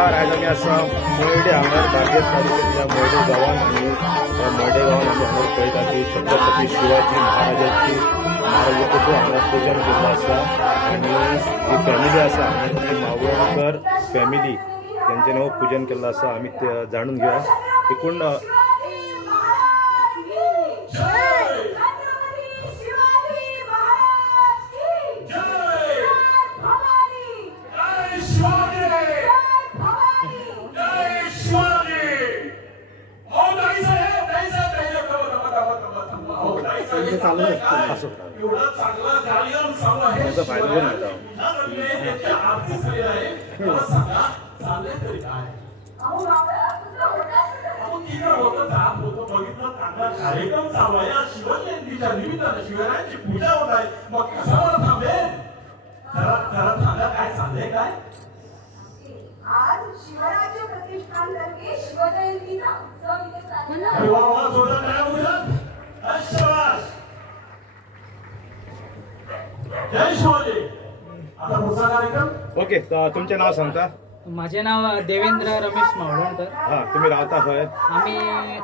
नमस्कार. आज आम्ही असा मोर्डे हांगर बार्देस तालुक्यातल्या मोर्डे गावात आणि त्या मोर्डे गावात आम्ही हांगर पळयता की छत्रपती शिवाजी महाराजांची महाराजाचो हांगा पूजन केल्लो आसा आणि जी फॅमिली आसा ती मावळणकर फॅमिली त्यांचे नाव पूजन केल्लो आसा. आम्ही ते जाणून घेऊया. एकूण त्याचा फायदा पण घेता कार्यक्रम चालू आहे. शिवजयंतीच्या निमित्तानं शिवरायांची पूजा होत आहे. मग कशावर थांबेल? जरा थांबा. काय चाललंय? काय आज शिवराज्य प्रतिष्ठानतर्फे शिवजयंतीचा उत्सव इथे चालला आहे. जय शिवाजी. आता पुढचा कार्यक्रम. ओके. तुमचे नाव सांगता? माझे नाव देवेंद्र रमेश मावळणकर. हा, तुम्ही राहता खंय? आम्ही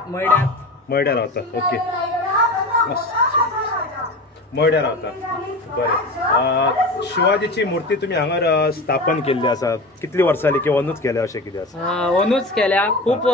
मयड्यात. मयड्या राहता. ओके. मयड्या राहता. बरें. शिवाजीची मूर्ती तुम्ही हांगर स्थापन केल्ली आसा. कितली वर्सां जाली किंवा अंदूच केल्या अशें कितें आसा? अंदूच केल्या. खूप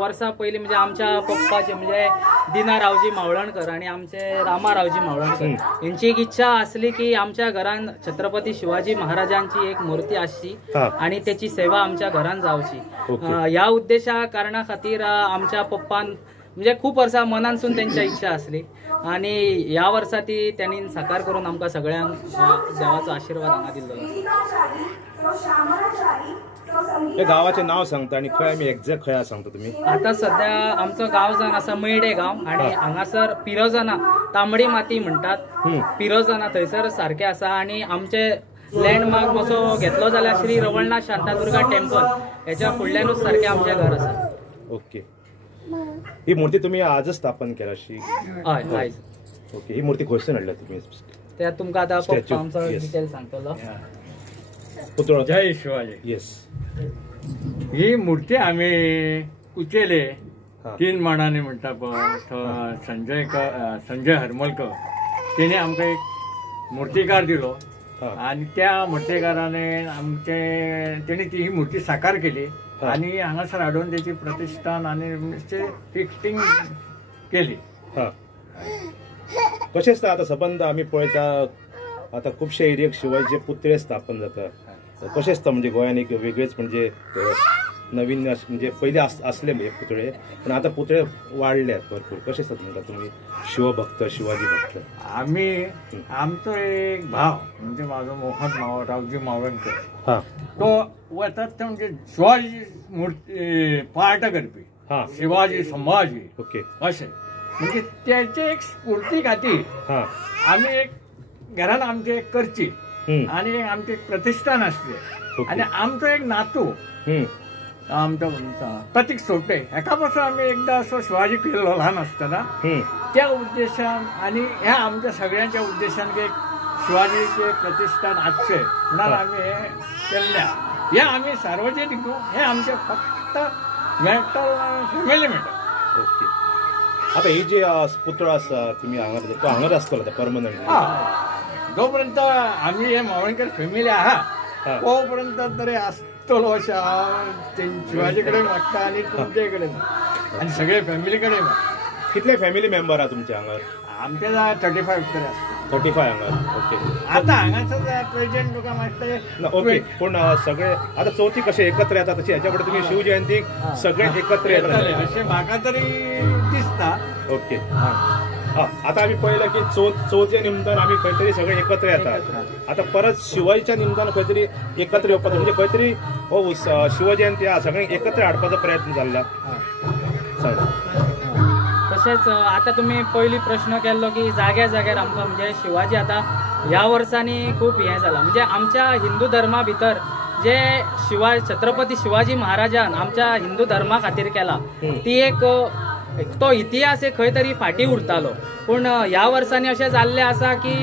वर्सां पयलीं म्हणजे आमच्या पप्पाचे म्हणजे दिनारावजी मावळणकर आणि आमचे रामारावजी मावळणकर यांची एक इच्छा असली की आमच्या घरान छत्रपती शिवाजी महाराजांची एक मूर्ती आसची आणि त्याची सेवा आमच्या घरान जावची. ह्या उद्देशा कारणा खातीर आमच्या पप्पान म्हणजे खूप वर्सां मनानसून त्यांची इच्छा असली आणि ह्या वर्सा ती त्यांनी साकार करून आमकां सगळ्यांक देवाचो आशीर्वाद हांगा दिल्लो. हे गावाचे नाव सांगता आणि खंय आमी एक्झॅक्ट खंय सांगता तुम्ही? आता सध्या आमचो गाव जावन आसा मयडे गाव आणि हांगासर पिरोजना तांबडी माती म्हणटात. पिरोजना थंयसर सारखे आसा आणि आमचे लँडमार्क मातसो घेतलो जाल्यार श्री रवळनाथ शांतादुर्गा टेम्पल हेच्या फुडल्यानूच सारखे आमचे घर आसा. ओके. ही मूर्ती तुम्ही आजच स्थापन केला अशी? हय आयज. ओके. ही मूर्ती खंयसून हाडल्या तुम्ही? त्या तुमकां आतां पप्पा आमचो डिटेल सांगतलो. पुतळो. जय शिवाजी. येस. ही मूर्ती आम्ही कुचेले 3 माडांनी म्हणटा पळय संजय हरमलकर तेणे आमकां एक मूर्तिकार दिलो आणि त्या मूर्तिकाराने तेणे ती ही मूर्ती साकार केली आणि हांगासर हाडून त्याची प्रतिष्ठान आणि फिक्सिंग केली. कशें आसता आतां सबंद आमी पळयता आता खुबशे एरियेक शिवाजीचे पुतळे स्थापन जाता. कशें आसता म्हणजे गोंयान एक वेगळेच म्हणजे नवीन म्हणजे पयलीं आसले म्हणजे पुतळे पण आता पुतळे वाडल्यात भरपूर. कशें आसता तुमकां? तुम्ही शिवभक्त शिवाजी भक्त? आम्ही आमचो एक भाव म्हणजे माझो मोहन रावजी मावळणकर तो वतात ते म्हणजे शिवाजी मूर्ती पार्ट करपी शिवाजी संभाजी. ओके. अशें म्हणजे त्याचे एक स्फूर्ती खातीर आम्ही एक घरान आमचे एक करची आणि आमचे एक प्रतिष्ठान असले आणि आमचो एक नातू आमचा प्रतीक सोपटे हेका पासून आम्ही एकदा असो शिवाजी केल्लो ल्हान आसतना त्या उद्देशान आणि ह्या आमच्या सगळ्यांच्या उद्देशान एक शिवाजीचे प्रतिष्ठान आसचे म्हणून आम्ही हे केल्ल्या. हे आम्ही सार्वजनिक हे आमचे फक्त मेंटल फॅमिली मेंटल. ओके. आता ही जे पुतळो आसा तुम्ही हांगर तो हांगर आसतलो परमनंट जोपर्यंत आम्ही हे मावळणकर फॅमिली आहात तोपर्यंत तरी असतलो अशें शिवाजी कडेन मागता आणि तुमचे कडेन आणि सगळे फॅमिली कडेन. कितले फॅमिली मेंबर आहा तुमचे हांगर? आमचे 35 तरी आसता. 35 हांगर. ओके. आता हांगासर प्रेझेंट तुका मागता. ओके. पूण सगळे आता चवथी कशे एकत्र येतात तशी ह्याच्या पुढे तुम्ही शिवजयंतीक सगळे एकत्र येतात अशें म्हाका तरी दिसता. ओके. आता आम्ही पळयला की चवथीच्या निमतान आम्ही खंय तरी सगळे एकत्र येतात. आता परत शिवाजीच्या निमतान खंय तरी एकत्र येवपाचो म्हणजे खंय तरी हो शिवजयंती हा सगळ्यांक एकत्र हाडपाचो प्रयत्न जाल्ला. तशेंच आता तुम्ही पहिली प्रश्न केल्लो की जाग्या जाग्यार आमकां म्हणजे शिवाजी आता ह्या वर्सांनी खूप हे जाला म्हणजे आमच्या हिंदू धर्मा भितर जे छत्रपती शिवाजी महाराजान आमच्या हिंदू धर्मा खातीर केला ती एक तो इतिहास एक खंय तरी फाटी उरतालो. पूण ह्या वर्सांनी अशें जाल्लें आसा की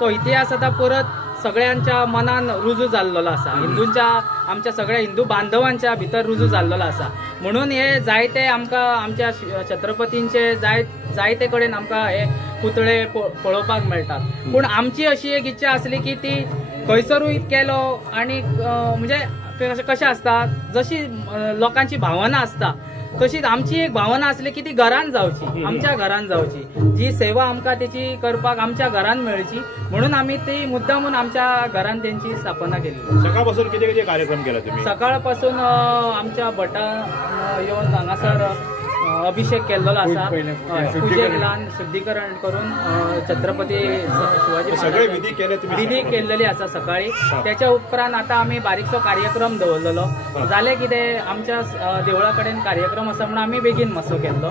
तो इतिहास आतां परत सगळ्यांच्या मनान रुजू जाल्लो आसा, हिंदूंच्या आमच्या सगळ्या हिंदू बांधवांच्या भितर रुजू जाल्लो आसा. म्हणून हे जायते आमकां आमच्या छत्रपतींचे जायते कडेन आमकां हे पुतळे पळोवपाक मेळटात. पूण आमची अशी एक इच्छा आसली की ती खंयसरूय केलो आनी म्हणजे कशें आसता, जशी लोकांची भावना आसता तशीच आमची एक भावना असली की ती घरान जावची, आमच्या घरान जावची. जी सेवा आमकां तेची करपाक आमच्या घरान मेळची, म्हणून आमी ती मुद्दामून आमच्या घरान तेंची स्थापना केली. सकाळपासून किती किती कार्यक्रम केला तुम्ही? सकाळपासून आमच्या भटा येवन हांगासर अभिषेक केल्लो आसा, पुजेक ल्हान शुद्धीकरण करून छत्रपती शिवाजी सगळे विधी केले तुम्ही? विधी केल्लेली आसा सकाळी. त्याच्या उपरांत आता आमी बारीकसो कार्यक्रम दवरलेलो. जाले कितें आमच्या देवळा कडेन कार्यक्रम आसा म्हणून आमी बेगीन मातसो केल्लो.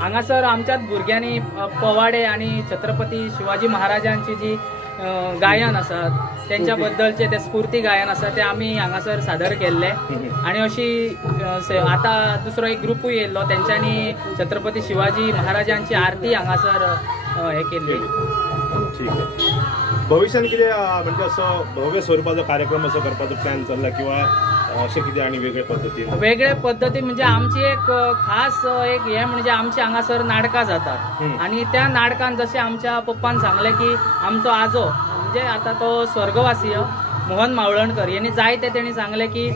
हांगासर आमच्याच भुरग्यांनी पवाडे आणि छत्रपती शिवाजी महाराजांची जी गायन आसात त्यांच्या बद्दलचे ते स्फूर्ती गायन आसा ते आमी हांगासर सादर केल्ले. आणि अशी आता दुसरो एक ग्रुपूय येयल्लो, तेंच्यांनी छत्रपती शिवाजी महाराजांची आरती हांगासर हे केल्ली. ठीक आहे. भविष्यात कितें म्हणजे असो भव्य स्वरूपाचो कार्यक्रम असो करपाचो प्लॅन चल्ला किंवा अशें कितें आनी वेगळे पद्दतीन? वेगळे पद्दती म्हणजे आमची एक खास एक हे म्हणजे आमची हांगासर नाटकां जातात. आणि त्या नाटकान जशें आमच्या पप्पान सांगलें की आमचो आजो म्हणजे आता तो स्वर्गवासीय मोहन मावळणकर यांनी जायते तेणी सांगले की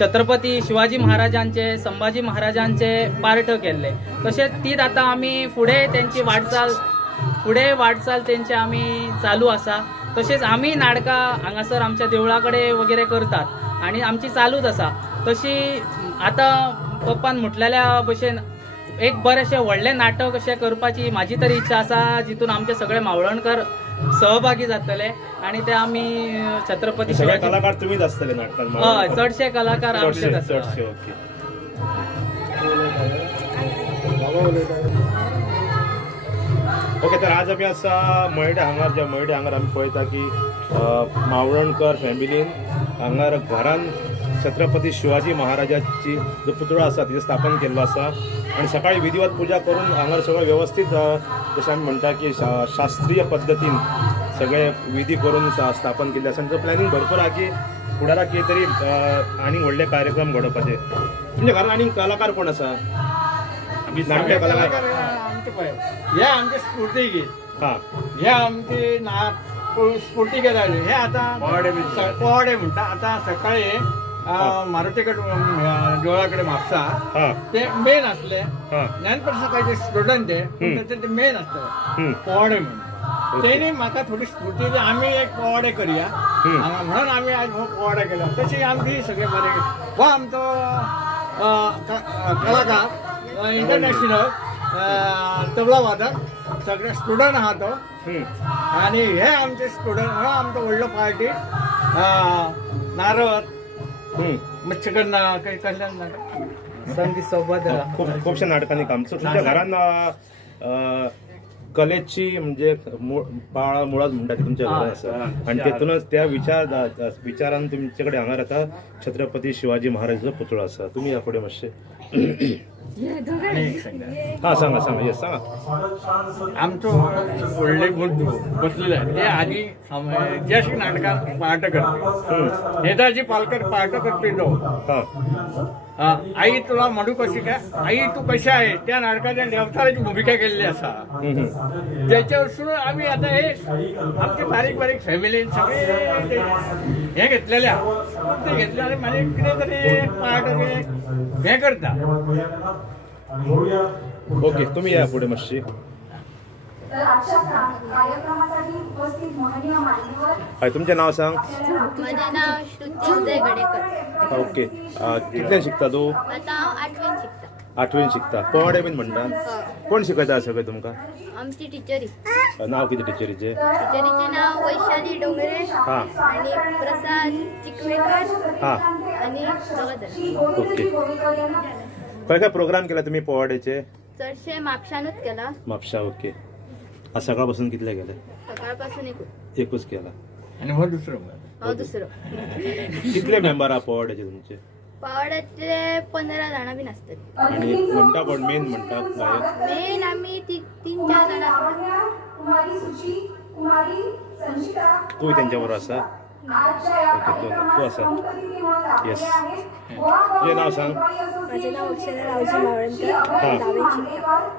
छत्रपती शिवाजी महाराजांचे, संभाजी महाराजांचे पार्ट केल्ले, तशेंच तीच आता आमी फुडें तेंची वाटचाल तेंचे आमी चालू आसा. तशेंच आमी नाटकां हांगासर आमच्या देवळा कडेन वगैरे करतात आणि आमची चालूच आसा. तशी आता पप्पान म्हटलेल्या भशेन एक बरेंशें व्हडलें नाटक अशें करपाची म्हाजी तरी इच्छा आसा, जितून आमचे सगळे मावळणकर सहभागी जातले आणि ते आमी छत्रपती सगळे कलाकार तुम्हीच आसतले नाटकांत? हय, चडशे कलाकार आमचेच आसतले. ओके. तर आज आमी आसा मयडे हांगार. ज्या मयडे हांगार आमी पळयता की मावळणकर फॅमिलीन हांगार घरान छत्रपती शिवाजी महाराजाची जो पुतळो आसा तिचे स्थापन केल्लो आसा आणि सकाळी विधिवत पूजा करून हांगार सगळं व्यवस्थित जशें आमी म्हणटा की शास्त्रीय पद्दतीन सगळे विधी करून स्थापन केल्ले आसा. आमचो प्लॅनिंग भरपूर आहा की फुडाराक कितें तरी आनीक व्हडले कार्यक्रम घडोवपाचे. तुमच्या घरान आनीक कलाकार कोण आसा? नाट्य कलाकार हे आमचे स्फूर्ती गीत, हे आमचे स्फूर्ती गीत हे आता पोवाडे म्हणटा. आता सकाळी मारुतीकडे देवळाकडे म्हापसा ते मेन असले, ज्ञानप्रसाद सकाळचे स्टुडंट ते मेन असले पोवाडे म्हणून. त्यांनी म्हाका थोडी स्फूर्ती दिली, आम्ही एक पोवाडे करूया म्हणून आम्ही आज हो पोवाडे केला. तशी आमची सगळे बरे हो आमचो कलाकार इंटरनॅशनल तबला वादक सगळे स्टुडंट आहा तो. आणि हे आमचे स्टुडंट हो आमचो व्हडलो पार्टी नारळ मच्छकन्ना काही कल्याण नाटक संगीत सोबत खूपशा नाटकांनी काम. तुमच्या घरान कलेची म्हणजे मुळात म्हणटा ती तुमच्या घरात आसा आणि तेतूनच त्या विचारान तुमच्याकडे हांगार आता छत्रपती शिवाजी महाराजाचो पुतळो आसा. तुमी ह्या फुडें मातशें सांगा. येस सांगा. आमचो व्हडले बंधू बसलेले ते आधी जशी नाटकात पार्ट करते, नेताजी पालकर पार्ट करते तो. आई तुला म्हणू कशी काय, आई तू कशी आहे, त्या नाटकाच्या देवताराची भूमिका केलेली असा. त्याच्यावर आम्ही आता हे आमचे बारीक बारीक फॅमिलीन सगळे हे घेतलेले ते घेतले आणि माझे कितें तरी पार्ट हे करता. ओके. तुम्ही या पुढे मातशी. तर आजच्या कार्यक्रमासाठी उपस्थित माननीय मान्यवर. हय, तुमचें नाव सांग. माझे नाव श्रुती उदय गडेकर. ओके. कितल्यान शिकता तू? आता हांव 8वीन शिकता. 8वीन शिकता. पोवाडे बीन म्हणटा. कोण शिकयता सगळे तुमकां? आमची टिचरी. नाव कितें टिचरीचे? टिचरीचे नाव वैशाली डोंगरे आणि प्रसाद चिकवेकर आणि ओके. खंय खंय प्रोग्राम केला तुम्ही पोवाडेचे? चडशे म्हापशानूच केला. म्हापशा. ओके. आज सकाळपासून कितले गेले? सकाळपासून एकूच केला. आणि हो दुसरो कितले मेंबर आहा पोवाड्याचे तुमचे? पावड्यातले 15 जाणां बीन आसतली. आणि म्हणटा कोण मेन म्हणटा गायक? मेन आमी 3-4 जाणां आसतली. कुमारी संचिता तूय त्यांच्या बरोबर आसा ओके तू आसा येस तुझें नाव सांग माझे नाव अक्षरा रावजी मावळणकर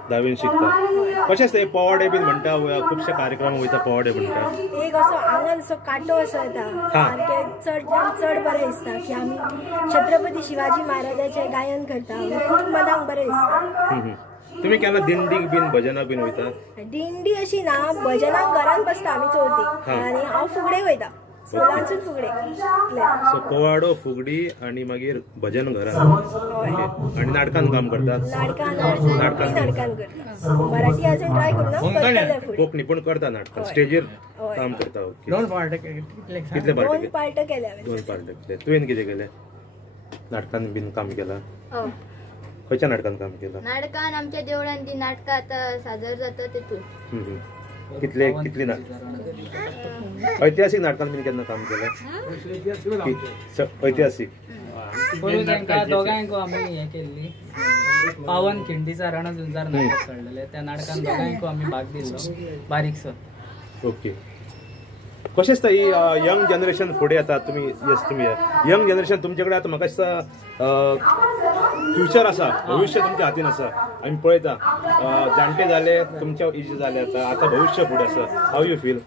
धावेन शिकता कशें आसता पोवाडे बीन म्हणटा खुबशे कार्यक्रम वयता पोवाडे म्हणटा एक असो आंगण असो काटो असो येता सारके चड बरें दिसता की आमी छत्रपती शिवाजी महाराजाचें गायन करता खूब मनाक बरें दिसता तुम्ही केन्ना दिंडीक बीन भजनाक बीन वयता दिंडी अशी ना भजनाक घरान बसता आमी चवथीक आणि हांव फुगडेक वयता सोलांसून फुगडे सो पोवाडो फुगडी आणि मागीर भजन घरा आणि नाटकान काम करतात नाटकान करता मराठी अजून ट्राय करूना कोंकणी पण करता नाटकां स्टेजीर काम करता ओके कितले पार्ट केले 2 पार्ट केले तुवें कितें केलें नाटकान बीन काम केला खंयच्या नाटकान काम केलं नाटकान आमच्या देवळान ती नाटकां आता सादर जाता तेतून कितली ऐतिहासिक नाटकान बीन केन्ना काम केलं ऐतिहासिक दोघांक आमी हे केल्ली पावन खिंडीचा रणझुंजार नाटक काढलेले त्या नाटकान दोघांक आमी भाग दिल्लो बारीकसो ओके कशें आसता ही यंग जनरेशन फुडें येता तुमी यंग जनरेशन तुमचे कडेन आतां म्हाका दिसता फ्युचर आसा भविष्य तुमच्या हातीन आसा आमी पळयता जाणटे जाले तुमच्या एज जाले आतां भविष्य फुडें आसा हाव यू फील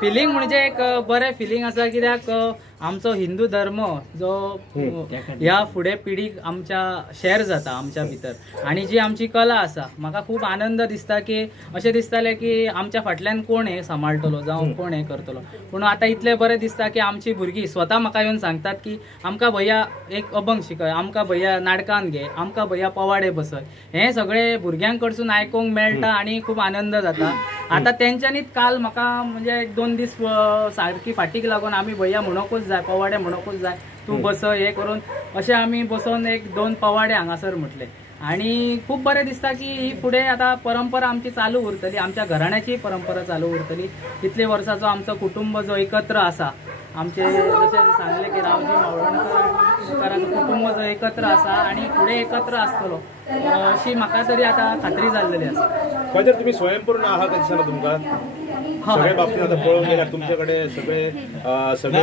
फिलिंग म्हणजे एक बरें फिलिंग आसा कित्याक आमचो हिंदू धर्म जो ह्या फुडें पिढीक आमच्या शेअर जाता आमच्या भितर आणि जी आमची कला आसा म्हाका खूब आनंद दिसता की अशें दिसतालें की आमच्या फाटल्यान कोण हे सांबाळटलो जावं कोण हे करतलो पूण आतां इतलें बरें दिसता की आमची भुरगीं स्वता म्हाका येवन सांगतात की आमकां भैया एक अभंग शिकय आमकां भैया नाटकान घे आमकां भैया पवाडे बसय हें सगळें भुरग्यां कडसून आयकूंक मेळटा आनी खूब आनंद जाता आतां तेंच्यांनीच काल म्हाका म्हणजे 1-2 दीस सारकी फाटीक लागून आमी भैया म्हणोकूच जाय पवाडे म्हणोकूच जाय तूं बसय हे करून अशें आमी बसोन 1-2 पवाडे हांगासर म्हटले आणि खूप बरें दिसता की ही फुडें आतां परंपरा आमची चालू उरतली आमच्या घराण्याची परंपरा चालू उरतली इतले वर्साचो आमचो कुटुंब जो एकत्र आसा आमचे जशें सांगले की रावजी मावळणकराचो कुटुंब जो एकत्र आसा आणि फुडें एकत्र आसतलो अशी म्हाका तरी आतां खात्री जाल्लेली आसा खंय तर तुमी स्वयंपूर्ण आहात दिसना तुमकां सगळे बाबतीत आता पळोवंक गेल्यार तुमच्याकडे सगळे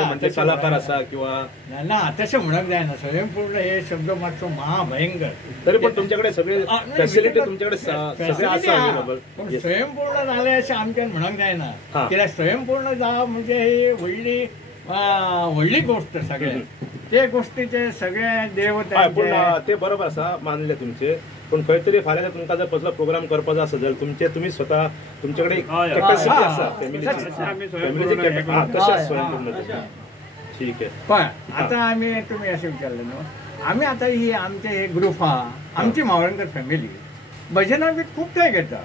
म्हणजे कलाकार आसा किंवा ना तशें म्हणूंक जायना स्वयंपूर्ण हे शब्द मातसो महाभयंकर तरी पण तुमच्याकडे सगळे फॅसिलिटी तुमच्याकडे सगळे आसा अवेलेबल पण स्वयंपूर्ण जाले अशें आमच्यान म्हणूंक जायना कित्याक स्वयंपूर्ण जावप म्हणजे ही व्हडली गोष्ट सगळे ते गोष्टीचे सगळे देव पण ते बरोबर आसा मानले तुमचे पण खंय तरी फाल्यां तुमकां जर कसलो प्रोग्राम करपाचो आसा जाल्यार तुमी स्वता तुमच्याकडे कॅपॅसिटी आसा ठीक आहे पण आता आम्ही तुम्ही असे विचारले न्हू आम्ही आता ही आमचे हे ग्रुप आहा आमची मावळणकर फॅमिली भजनां बी खूब काय घेता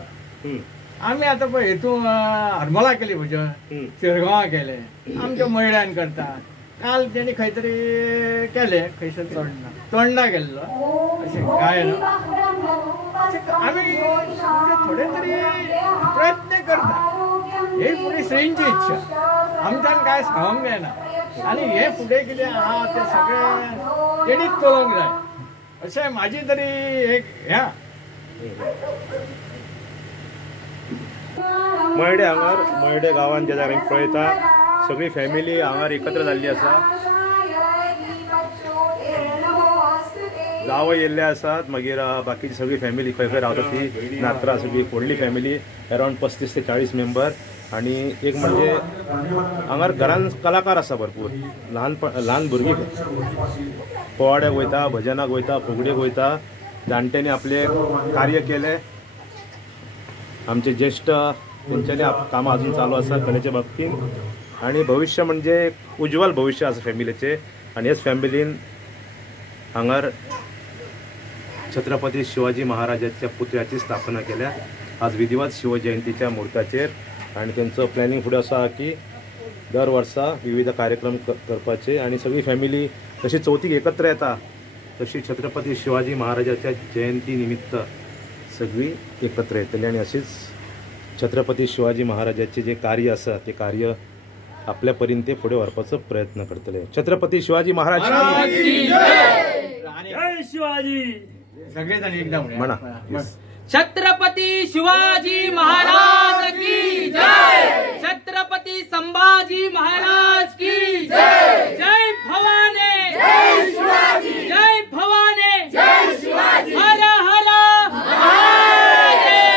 आम्ही आता पळय हेतून हरमला केली भजन शिरगांवा केले आमच्या मयळ्यान करता काल त्यांनी खंय तरी केले खंयसर तोंडा गेल्लो अशें गायन आम्ही थोडे तरी प्रयत्न करता हे फुडें श्रेणीची इच्छा आमच्यान काय सांगूंक जायना आनी हे फुडें कितें आहा तें सगळें तेणीच चलोवंक जाय अशें म्हाजी तरी एक ह्या मयडे हांगार मयडे गांवांत ज्या जाग्यार पळयता सगळी फॅमिली हांगार एकत्र जाल्ली आसा जावय येयल्ले आसात मागीर बाकीची सगळी फॅमिली खंय खंय रावता ती नात्रा सगळी व्हडली फॅमिली अरावंड 35 ते 40 मेंबर आणि एक म्हणजे हांगार घरान कलाकार आसा भरपूर ल्हान भुरगीं पोवाड्याक वयता भजनाक वयता फुगडेक वयता जाणट्यांनी आपले कार्य केले आमचे ज्येष्ठ तेंच्यांनी कामां अजून चालू आसा कलेच्या बाबतींत आणि भविष्य म्हणजे उज्वल भविष्य आसा फॅमिलीचे आणि हेच फॅमिलीन हांगार छत्रपती शिवाजी महाराजाच्या पुतळ्याची स्थापना केल्या आज विधिवत शिवजयंतीच्या मुहूर्ताचेर आणि त्यांचं प्लॅनिंग फुडें आसा की दर वर्सा विविध कार्यक्रम करपाचे आणि सगळी फॅमिली जशी चवथीक एकत्र येता तशी छत्रपती शिवाजी महाराजाच्या जयंती निमित्त सगळी एकत्र येतली आणि अशीच छत्रपती शिवाजी महाराजाचे जे कार्य आसा ते कार्य आपल्या परीन ते फुडें व्हरपाचो प्रयत्न करतले छत्रपती शिवाजी महाराज शिवाजी सगळे जण एकदम म्हणा छत्रपती शिवाजी महाराज की जय, छत्रपती संभाजी महाराज की जय, जय भवानी, जय शिवाजी, जय भवानी, जय शिवाजी, हर हर महादेव।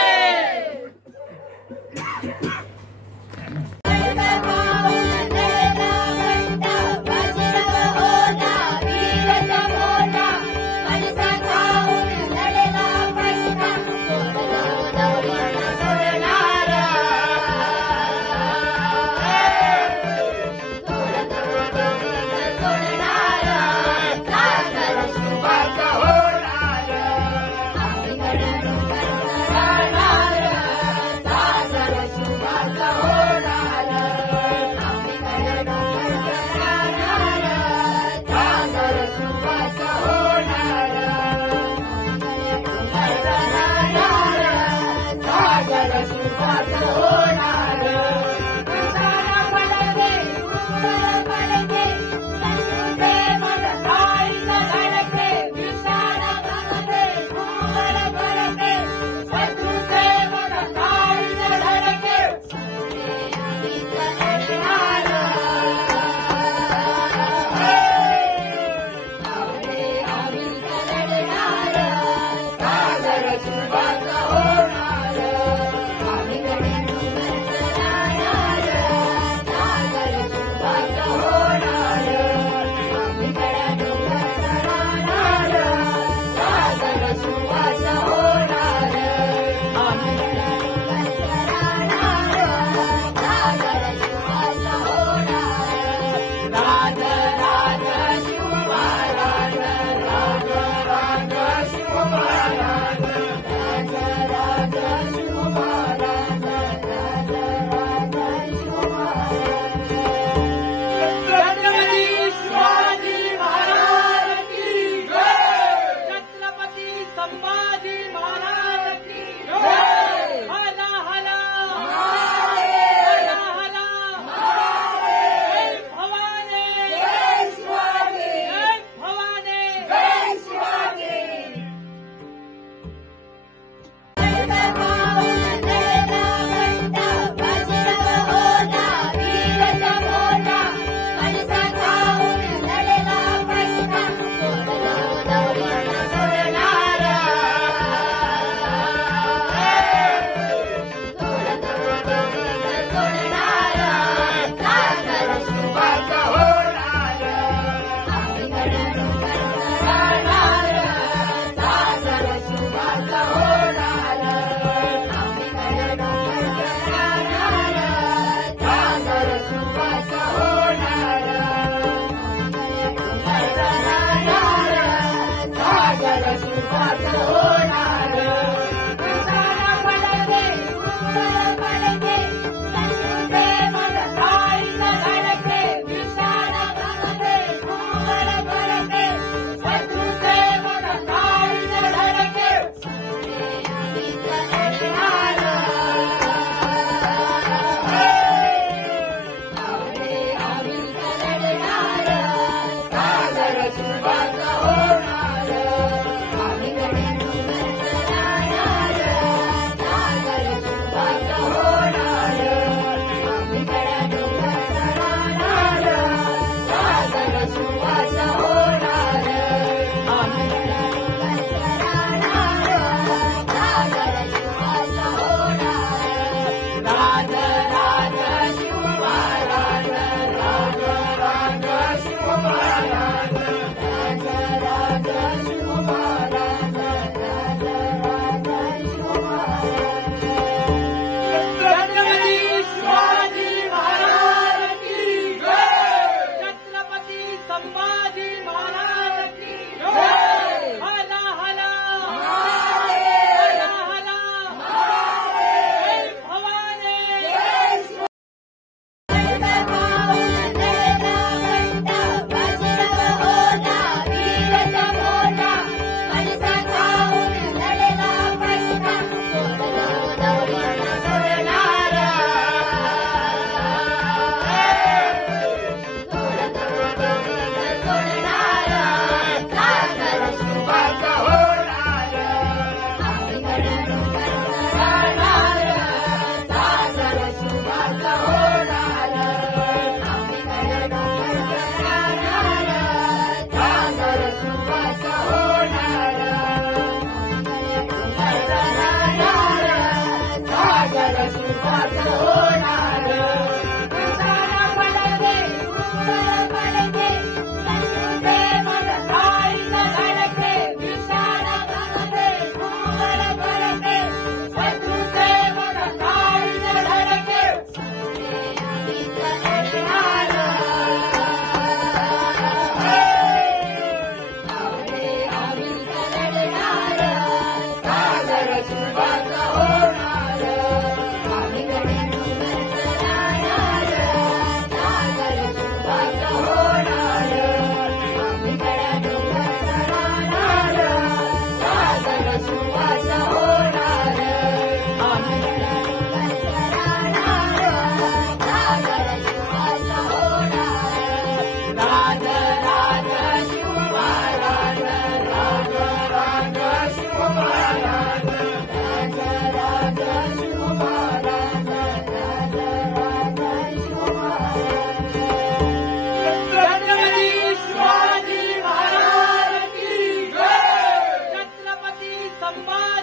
माय